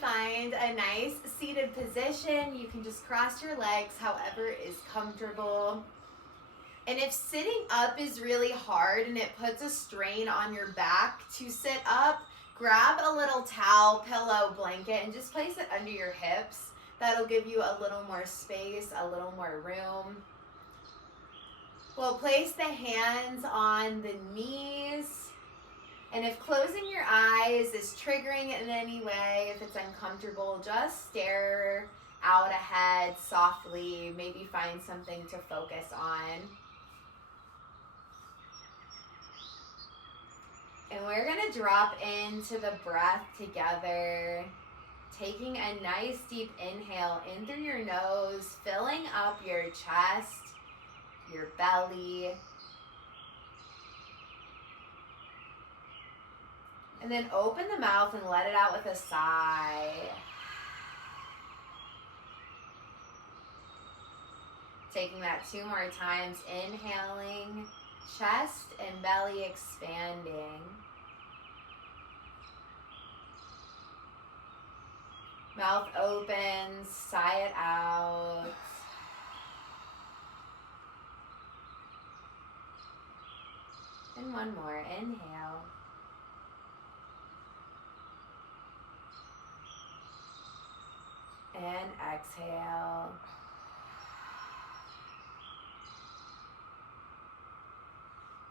find a nice seated position. You can just cross your legs however is comfortable. And if sitting up is really hard and it puts a strain on your back to sit up, grab a little towel, pillow, blanket, and just place it under your hips. That'll give you a little more space, a little more room. We'll place the hands on the knees. And if closing your eyes is triggering in any way, if it's uncomfortable, just stare out ahead softly. Maybe find something to focus on. And we're going to drop into the breath together, taking a nice deep inhale in through your nose, filling up your chest, your belly. And then open the mouth and let it out with a sigh. Taking that 2 more times, inhaling, chest and belly expanding. Mouth opens, sigh it out. And one more, inhale. And exhale.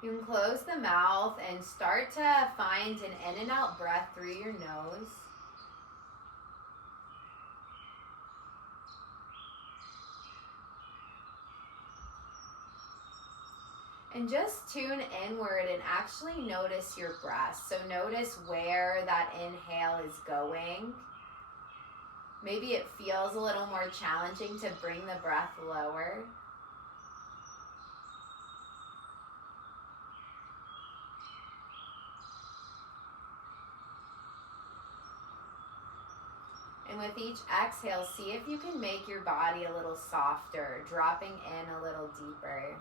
You can close the mouth and start to find an in and out breath through your nose. And just tune inward and actually notice your breath. So notice where that inhale is going. Maybe it feels a little more challenging to bring the breath lower. And with each exhale, see if you can make your body a little softer, dropping in a little deeper.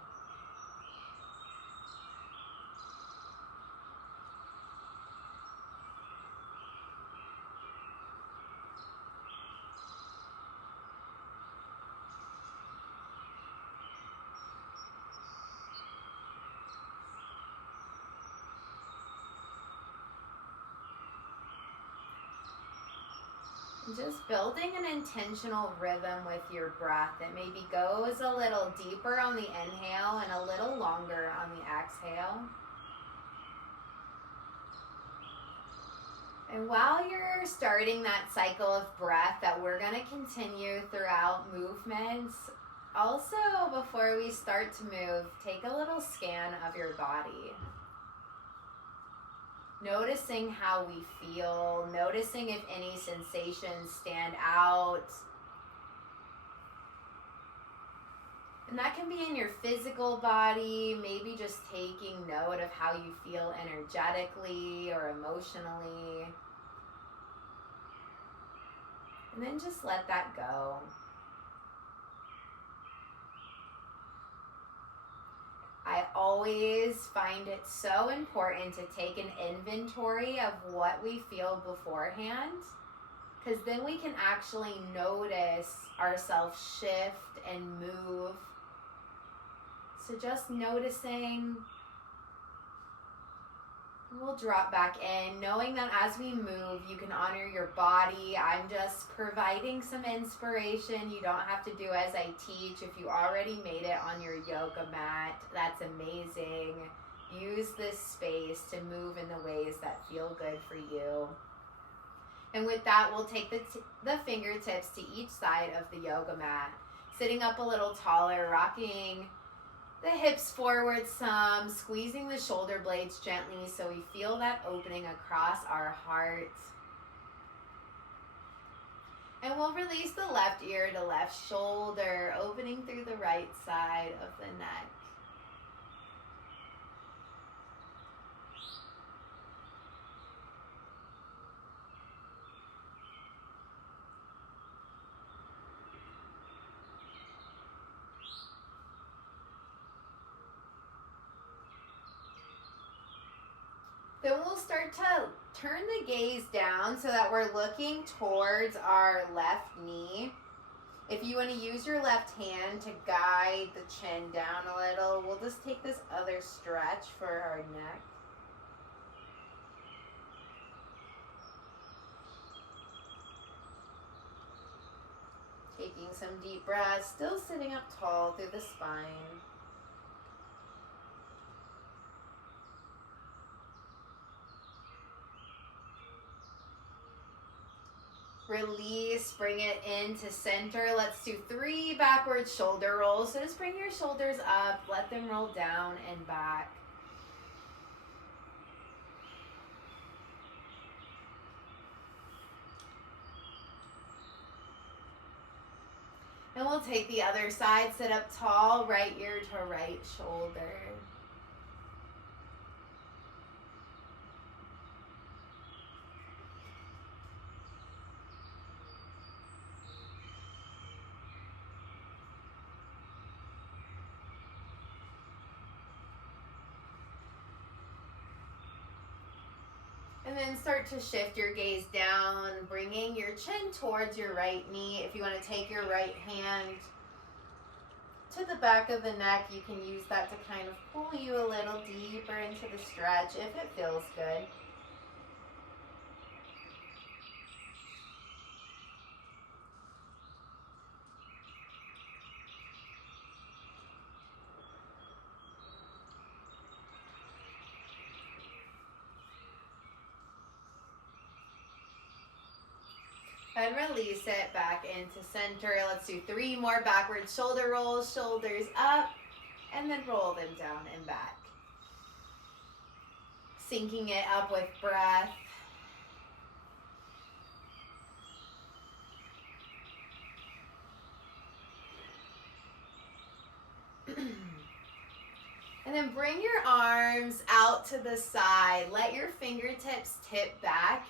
Just building an intentional rhythm with your breath that maybe goes a little deeper on the inhale and a little longer on the exhale. And while you're starting that cycle of breath that we're going to continue throughout movements, also before we start to move, take a little scan of your body. Noticing how we feel, noticing if any sensations stand out. And that can be in your physical body, maybe just taking note of how you feel energetically or emotionally. And then just let that go. I always find it so important to take an inventory of what we feel beforehand, because then we can actually notice ourselves shift and move. So just noticing, we'll drop back in, knowing that as we move, you can honor your body. I'm just providing some inspiration. You don't have to do as I teach. If you already made it on your yoga mat, that's amazing. Use this space to move in the ways that feel good for you. And with that, we'll take the fingertips to each side of the yoga mat, sitting up a little taller, rocking the hips forward some, squeezing the shoulder blades gently so we feel that opening across our heart. And we'll release the left ear to left shoulder, opening through the right side of the neck. Then we'll start to turn the gaze down so that we're looking towards our left knee. If you want to use your left hand to guide the chin down a little, we'll just take this other stretch for our neck. Taking some deep breaths, still sitting up tall through the spine. Release, bring it into center. Let's do 3 backward shoulder rolls. So just bring your shoulders up, let them roll down and back. And we'll take the other side, sit up tall, right ear to right shoulder. And then start to shift your gaze down, bringing your chin towards your right knee. If you want to take your right hand to the back of the neck, you can use that to kind of pull you a little deeper into the stretch if it feels good. And release it back into center. Let's do 3 more backward shoulder rolls, shoulders up, and then roll them down and back. Syncing it up with breath. And then bring your arms out to the side. Let your fingertips tip back.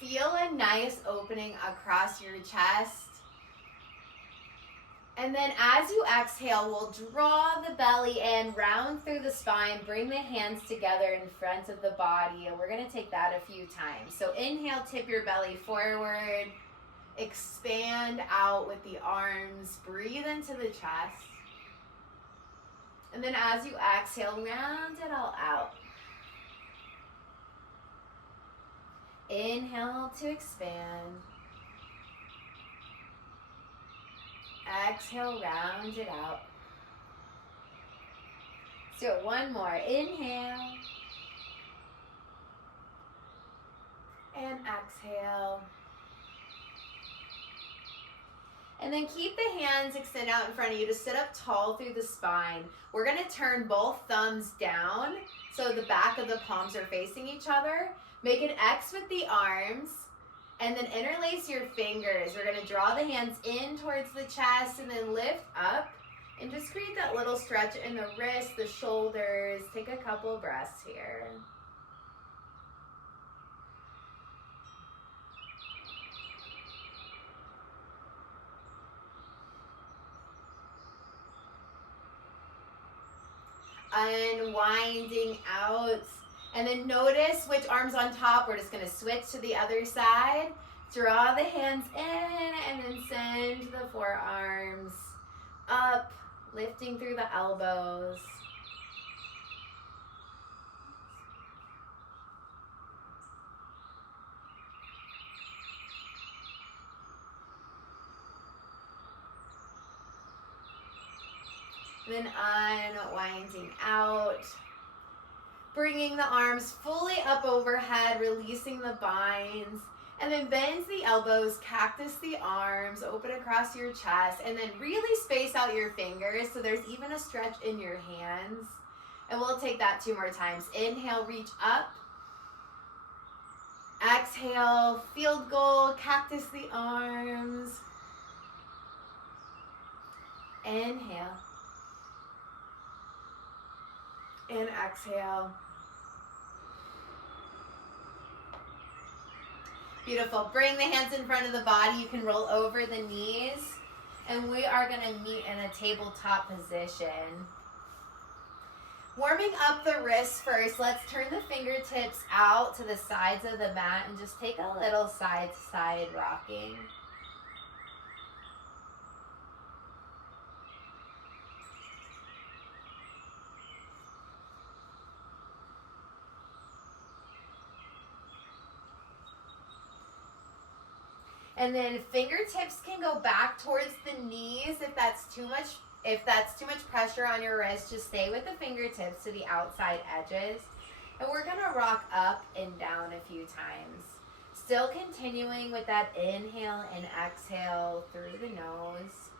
Feel a nice opening across your chest. And then as you exhale, we'll draw the belly in, round through the spine, bring the hands together in front of the body. And we're going to take that a few times. So inhale, tip your belly forward. Expand out with the arms. Breathe into the chest. And then as you exhale, round it all out. Inhale to expand. Exhale, round it out. Let's do it one more. Inhale. And exhale. And then keep the hands extended out in front of you to sit up tall through the spine. We're going to turn both thumbs down so the back of the palms are facing each other. Make an X with the arms, and then interlace your fingers. We're going to draw the hands in towards the chest and then lift up. And just create that little stretch in the wrists, the shoulders. Take a couple breaths here. Unwinding out. And then notice which arm's on top. We're just going to switch to the other side. Draw the hands in and then send the forearms up, lifting through the elbows. Then unwinding out. Bringing the arms fully up overhead, releasing the binds. And then bend the elbows, cactus the arms, open across your chest. And then really space out your fingers so there's even a stretch in your hands. And we'll take that 2 more times. Inhale, reach up. Exhale, field goal, cactus the arms. Inhale. And exhale. Beautiful. Bring the hands in front of the body. You can roll over the knees. And we are going to meet in a tabletop position. Warming up the wrists first, let's turn the fingertips out to the sides of the mat and just take a little side-to-side rocking. And then fingertips can go back towards the knees if that's too much. If that's too much pressure on your wrist, just stay with the fingertips to the outside edges. And we're gonna rock up and down a few times. Still continuing with that inhale and exhale through the nose.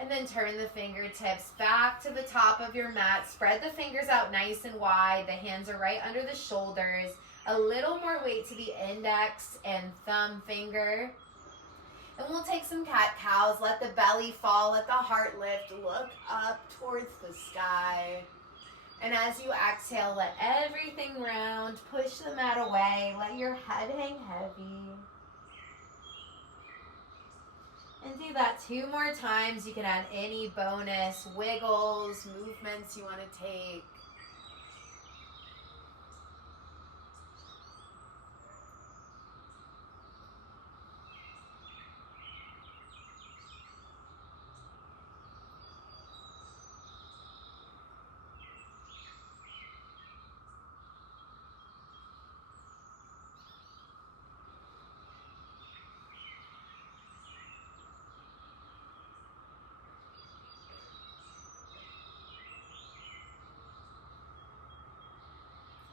And then turn the fingertips back to the top of your mat. Spread the fingers out nice and wide. The hands are right under the shoulders. A little more weight to the index and thumb finger. And we'll take some cat-cows. Let the belly fall. Let the heart lift. Look up towards the sky. And as you exhale, let everything round. Push the mat away. Let your head hang heavy. And do that 2 more times. You can add any bonus wiggles, movements you want to take.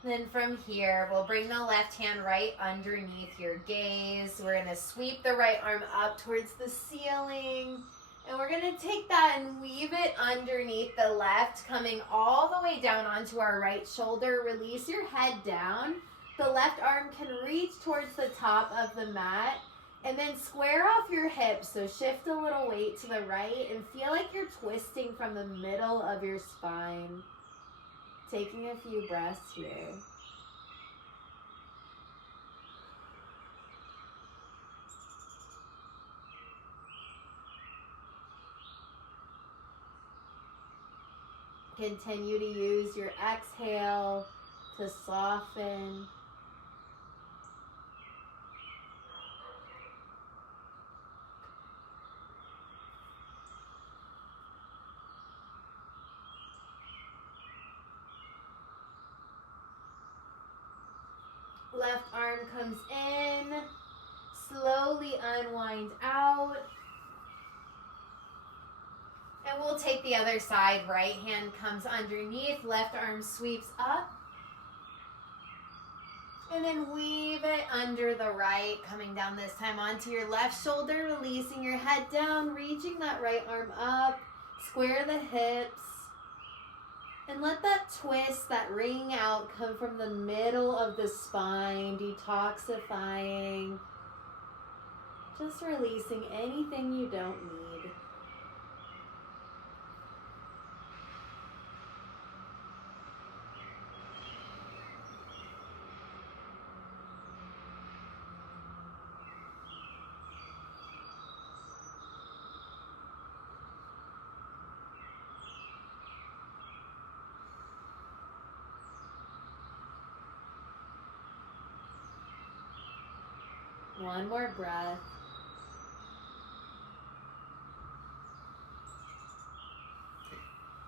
Then from here, we'll bring the left hand right underneath your gaze. We're going to sweep the right arm up towards the ceiling. And we're going to take that and weave it underneath the left, coming all the way down onto our right shoulder. Release your head down. The left arm can reach towards the top of the mat. And then square off your hips. So shift a little weight to the right and feel like you're twisting from the middle of your spine. Taking a few breaths here. Continue to use your exhale to soften. Left arm comes in, slowly unwind out. And we'll take the other side. Right hand comes underneath, left arm sweeps up. And then weave it under the right, coming down this time onto your left shoulder, releasing your head down, reaching that right arm up, square the hips. And let that twist, that ring out, come from the middle of the spine, detoxifying. Just releasing anything you don't need. One more breath.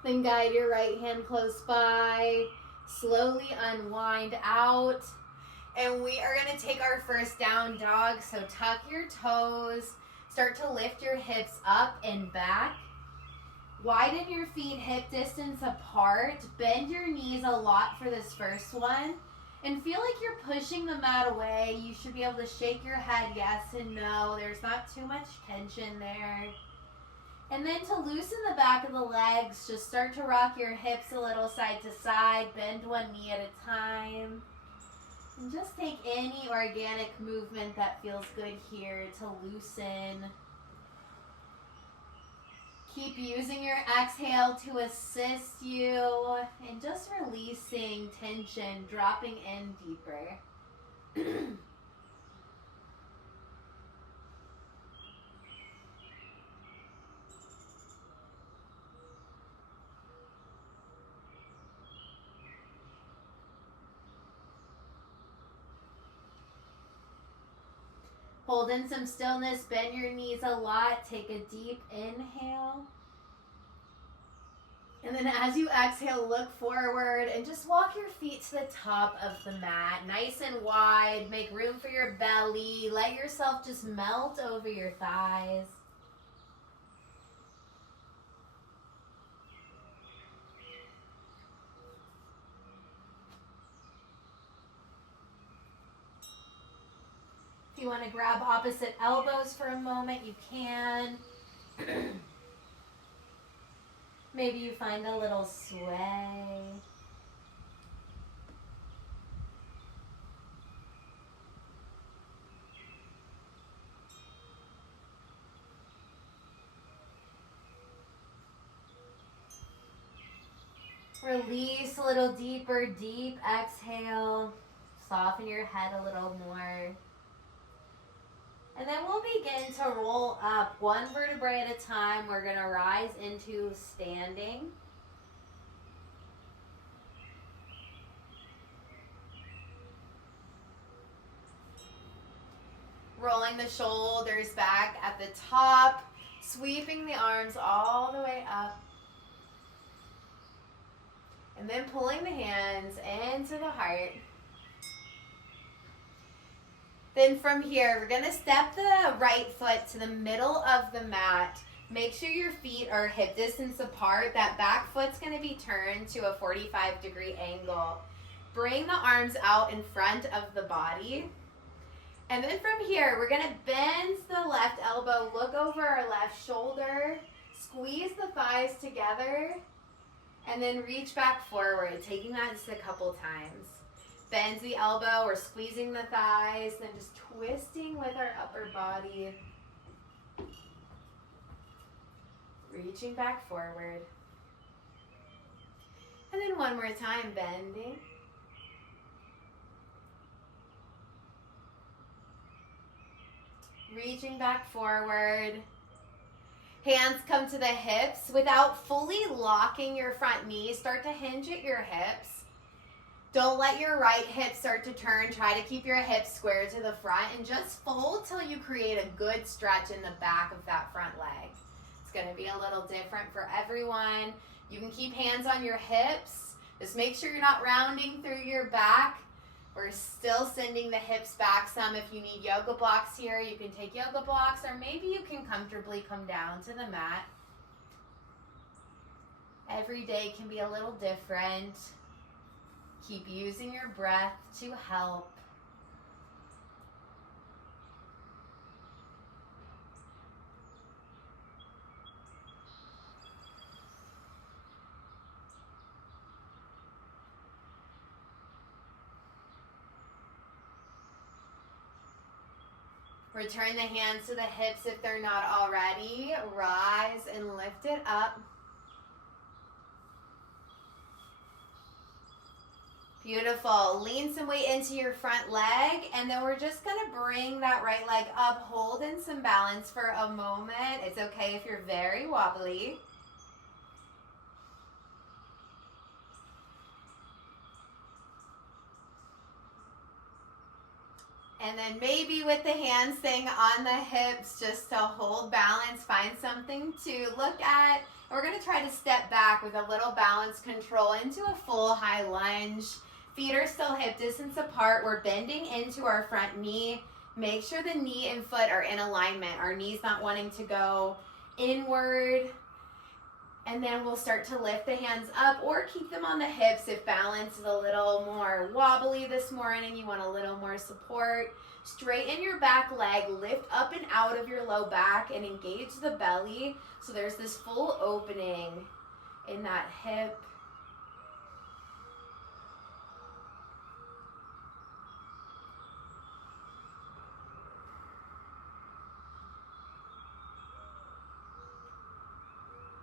Then guide your right hand close by. Slowly unwind out. And we are going to take our first down dog. So tuck your toes. Start to lift your hips up and back. Widen your feet hip distance apart. Bend your knees a lot for this first one. And feel like you're pushing the mat away. You should be able to shake your head yes and no. There's not too much tension there. And then to loosen the back of the legs, just start to rock your hips a little side to side. Bend one knee at a time. And just take any organic movement that feels good here to loosen. Keep using your exhale to assist you and just releasing tension, dropping in deeper. Hold in some stillness, bend your knees a lot, take a deep inhale. And then as you exhale, look forward and just walk your feet to the top of the mat, nice and wide. Make room for your belly. Let yourself just melt over your thighs. If you want to grab opposite elbows for a moment, you can. Maybe you find a little sway. Release a little deeper, deep exhale. Soften your head a little more. And then we'll begin to roll up one vertebrae at a time. We're going to rise into standing. Rolling the shoulders back at the top, sweeping the arms all the way up. And then pulling the hands into the heart. Then from here, we're going to step the right foot to the middle of the mat. Make sure your feet are hip distance apart. That back foot's going to be turned to a 45-degree angle. Bring the arms out in front of the body. And then from here, we're going to bend the left elbow, look over our left shoulder, squeeze the thighs together, and then reach back forward, taking that just a couple times. Bend the elbow, we're squeezing the thighs, then just twisting with our upper body. Reaching back forward. And then one more time, bending. Reaching back forward. Hands come to the hips. Without fully locking your front knees, start to hinge at your hips. Don't let your right hip start to turn. Try to keep your hips square to the front and just fold till you create a good stretch in the back of that front leg. It's going to be a little different for everyone. You can keep hands on your hips. Just make sure you're not rounding through your back. We're still sending the hips back some. If you need yoga blocks here, you can take yoga blocks, or maybe you can comfortably come down to the mat. Every day can be a little different. Keep using your breath to help. Return the hands to the hips if they're not already. Rise and lift it up. Beautiful. Lean some weight into your front leg, and then we're just going to bring that right leg up. Hold in some balance for a moment. It's okay if you're very wobbly. And then maybe with the hands staying on the hips, just to hold balance, find something to look at. We're going to try to step back with a little balance control into a full high lunge. Feet are still hip distance apart. We're bending into our front knee. Make sure the knee and foot are in alignment. Our knee's not wanting to go inward. And then we'll start to lift the hands up or keep them on the hips if balance is a little more wobbly this morning. You want a little more support. Straighten your back leg, lift up and out of your low back and engage the belly. So there's this full opening in that hip.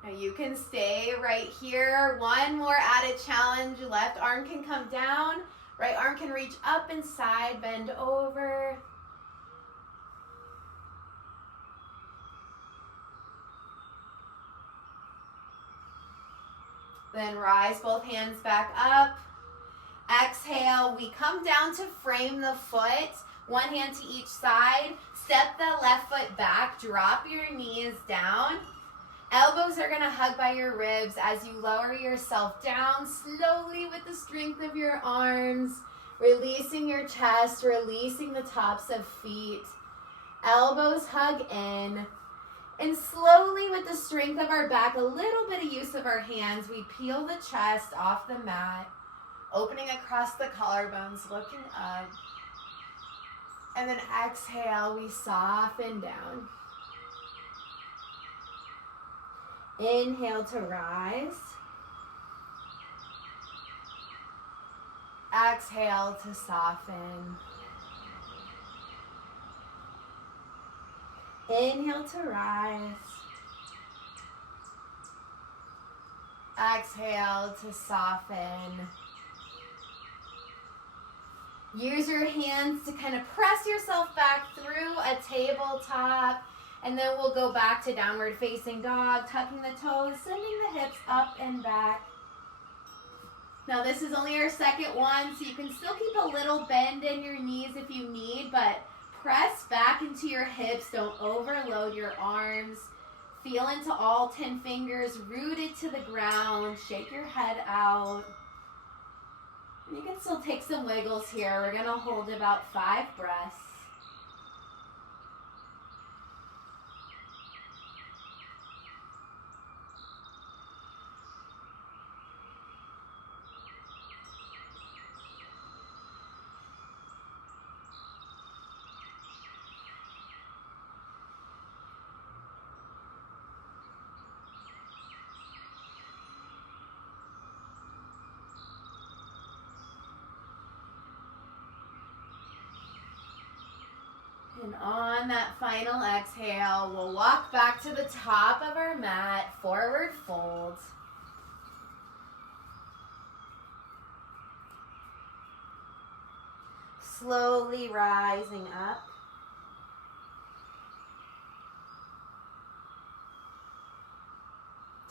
Now you can stay right here. One more added challenge. Left arm can come down. Right arm can reach up and side, bend over. Then rise both hands back up. Exhale, we come down to frame the foot. One hand to each side. Step the left foot back. Drop your knees down. Elbows are going to hug by your ribs as you lower yourself down slowly with the strength of your arms, releasing your chest, releasing the tops of feet. Elbows hug in. And slowly with the strength of our back, a little bit of use of our hands, we peel the chest off the mat, opening across the collarbones, looking up. And then exhale, we soften down. Inhale to rise. Exhale to soften. Inhale to rise. Exhale to soften. Use your hands to kind of press yourself back through a tabletop. And then we'll go back to downward facing dog, tucking the toes, sending the hips up and back. Now this is only our second one, so you can still keep a little bend in your knees if you need, but press back into your hips. Don't overload your arms. Feel into all 10 fingers rooted to the ground. Shake your head out. And you can still take some wiggles here. We're going to hold about 5 breaths. And on that final exhale, we'll walk back to the top of our mat, forward fold. Slowly rising up.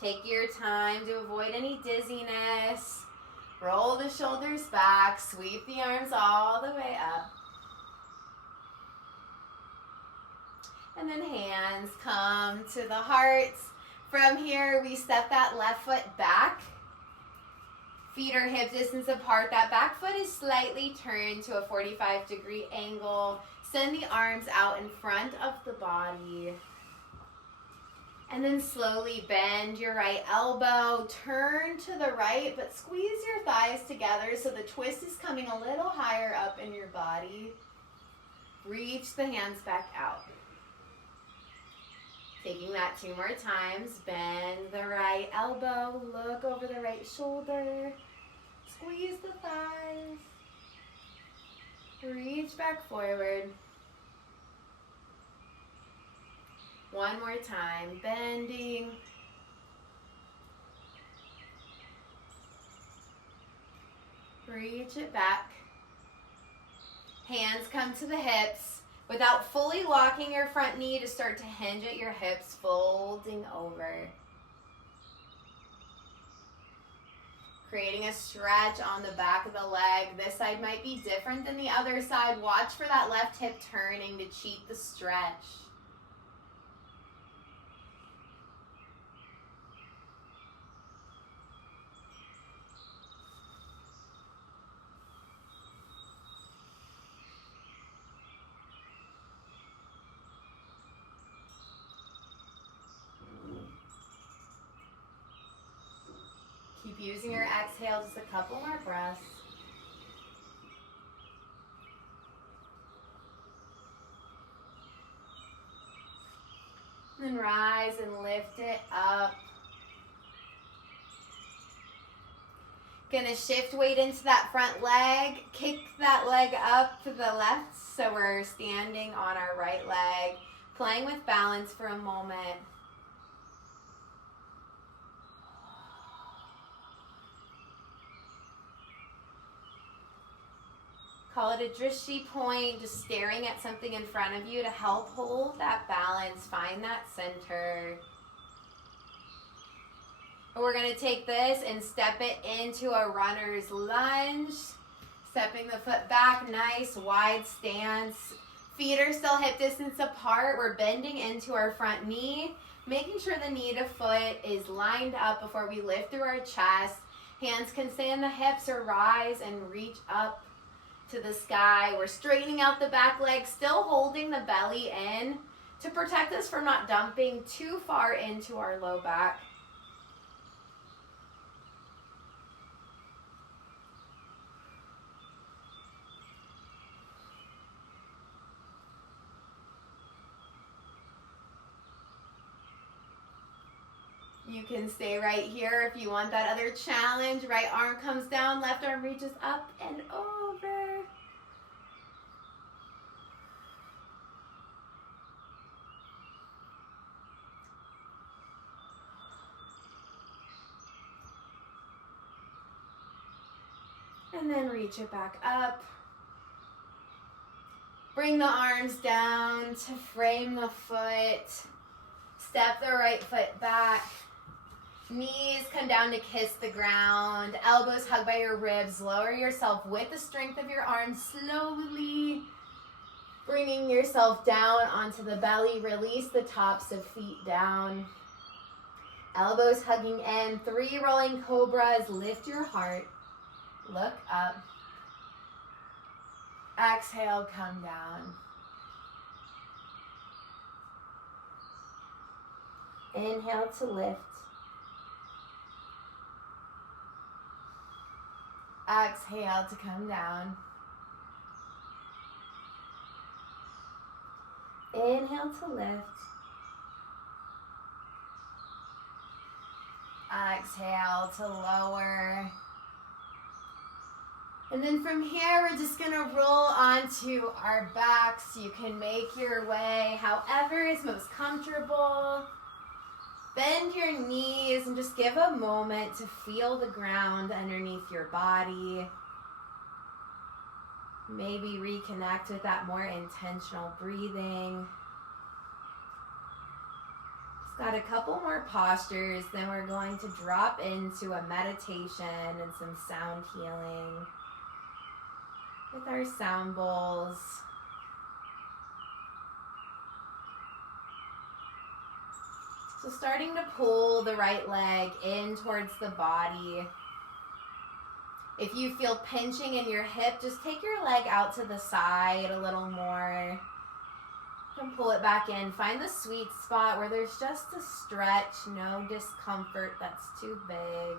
Take your time to avoid any dizziness. Roll the shoulders back, sweep the arms all the way up. And then hands come to the hearts. From here, we step that left foot back. Feet are hip distance apart. That back foot is slightly turned to a 45-degree angle. Send the arms out in front of the body. And then slowly bend your right elbow. Turn to the right, but squeeze your thighs together so the twist is coming a little higher up in your body. Reach the hands back out. Taking that 2 more times, bend the right elbow, look over the right shoulder, squeeze the thighs, reach back forward. One more time, bending. Reach it back. Hands come to the hips. Without fully locking your front knee to start to hinge at your hips, folding over. Creating a stretch on the back of the leg. This side might be different than the other side. Watch for that left hip turning to cheat the stretch. Keep using your exhale, just a couple more breaths. Then rise and lift it up. Gonna shift weight into that front leg. Kick that leg up to the left so we're standing on our right leg. Playing with balance for a moment. Call it a drishti point, just staring at something in front of you to help hold that balance, find that center. We're going to take this and step it into a runner's lunge. Stepping the foot back, nice wide stance. Feet are still hip distance apart. We're bending into our front knee, making sure the knee to foot is lined up before we lift through our chest. Hands can stay in the hips or rise and reach up to the sky. We're straightening out the back leg, still holding the belly in to protect us from not dumping too far into our low back. You can stay right here if you want that other challenge. Right arm comes down, left arm reaches up and over. And then reach it back up. Bring the arms down to frame the foot. Step the right foot back. Knees come down to kiss the ground. Elbows hug by your ribs. Lower yourself with the strength of your arms slowly. Bringing yourself down onto the belly. Release the tops of feet down. Elbows hugging in. 3 rolling cobras. Lift your heart. Look up. Exhale, come down. Inhale to lift. Exhale to come down. Inhale to lift. Exhale to lower. And then from here, we're just gonna roll onto our backs. You can make your way however is most comfortable. Bend your knees and just give a moment to feel the ground underneath your body. Maybe reconnect with that more intentional breathing. Just got a couple more postures, then we're going to drop into a meditation and some sound healing with our sound bowls. So starting to pull the right leg in towards the body. If you feel pinching in your hip, just take your leg out to the side a little more. And pull it back in. Find the sweet spot where there's just a stretch, no discomfort that's too big.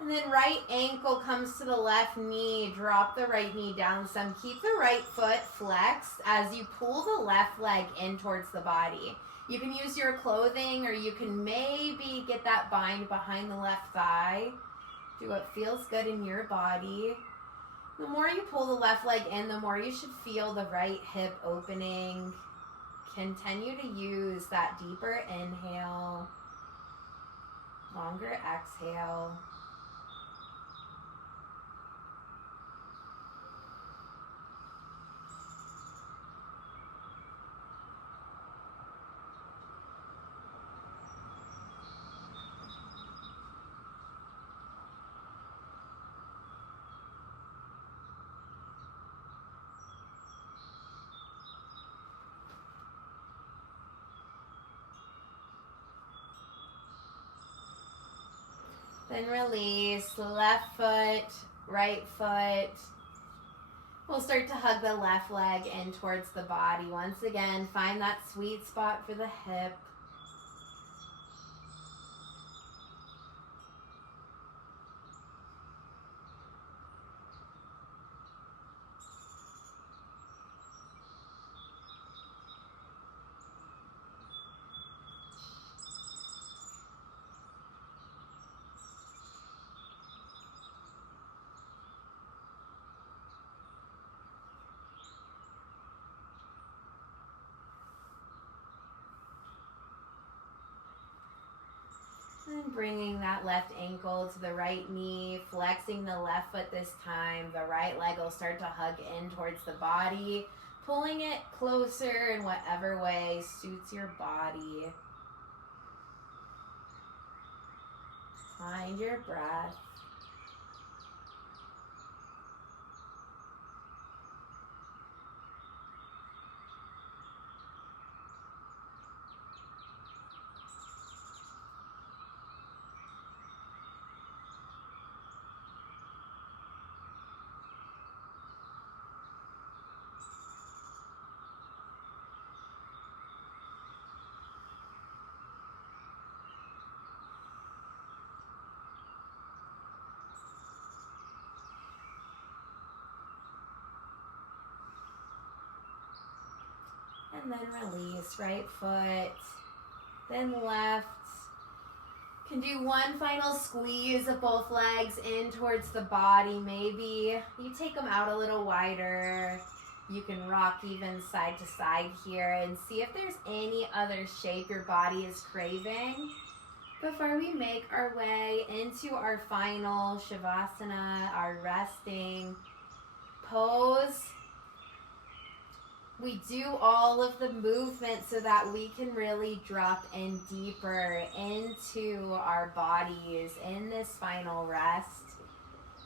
And then right ankle comes to the left knee. Drop the right knee down some. Keep the right foot flexed as you pull the left leg in towards the body. You can use your clothing or you can maybe get that bind behind the left thigh. Do what feels good in your body. The more you pull the left leg in, the more you should feel the right hip opening. Continue to use that deeper inhale, longer exhale. Then release, left foot, right foot. We'll start to hug the left leg in towards the body. Once again, find that sweet spot for the hip. And bringing that left ankle to the right knee, flexing the left foot this time. The right leg will start to hug in towards the body, pulling it closer in whatever way suits your body. Find your breath. And then release, right foot, then left. Can do one final squeeze of both legs in towards the body. Maybe you take them out a little wider. You can rock even side to side here and see if there's any other shape your body is craving before we make our way into our final Shavasana, our resting pose. We do all of the movement so that we can really drop in deeper into our bodies in this final rest.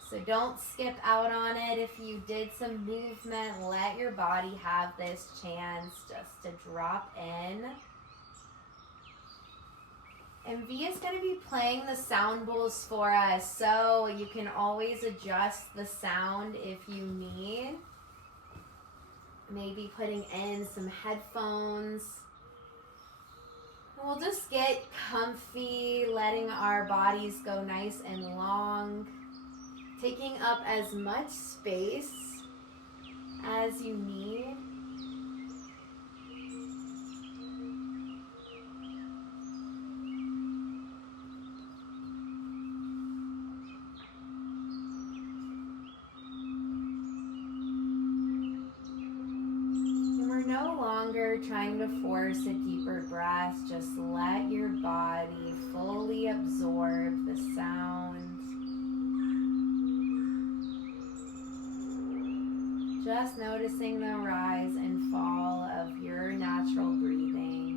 So don't skip out on it. If you did some movement, let your body have this chance just to drop in. And V is going to be playing the sound bowls for us, so you can always adjust the sound if you need. Maybe putting in some headphones. And we'll just get comfy, letting our bodies go nice and long, taking up as much space as you need. Trying to force a deeper breath, just let your body fully absorb the sound. Just noticing the rise and fall of your natural breathing.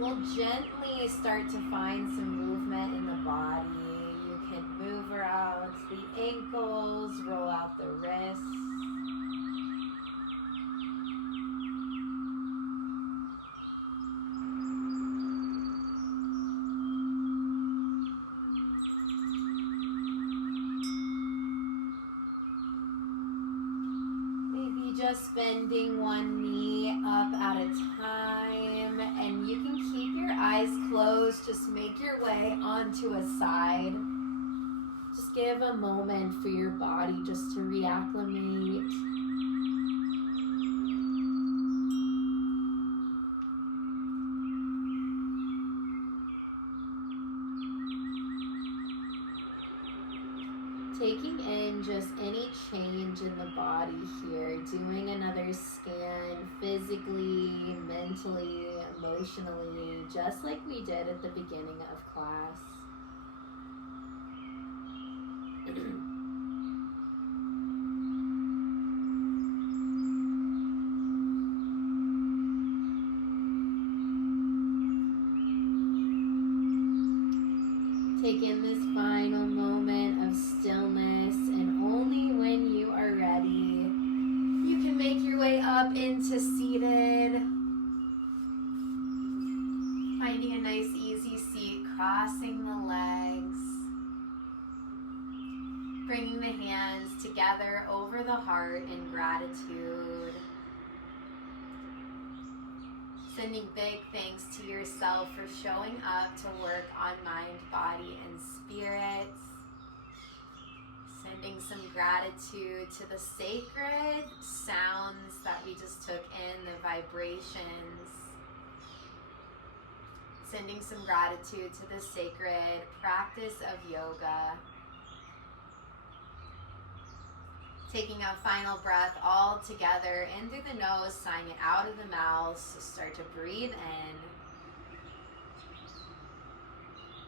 We'll gently start to find some movement in the body. You can move around the ankles, roll out the wrists. Just bending one knee up at a time, and you can keep your eyes closed. Just make your way onto a side. Just give a moment for your body just to reacclimate. Taking in just any change in the body here, doing another scan physically, mentally, emotionally, just like we did at the beginning of class. Take in this final moment of stillness, and only when you are ready, you can make your way up into seated. Finding a nice easy seat, crossing the legs. Bringing the hands together over the heart in gratitude. Sending big thanks to yourself for showing up to work on mind, body, and spirit. Sending some gratitude to the sacred sounds that we just took in, the vibrations. Sending some gratitude to the sacred practice of yoga. Taking a final breath all together in through the nose, sighing it out of the mouth. So start to breathe in.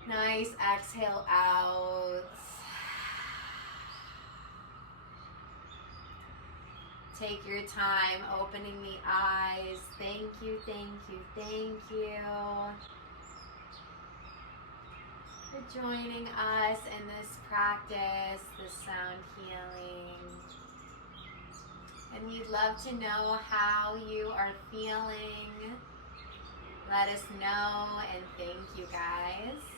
Nice exhale out. Take your time opening the eyes. Thank you, thank you, thank you for joining us in this practice, this sound healing. And we'd love to know how you are feeling. Let us know, and thank you guys.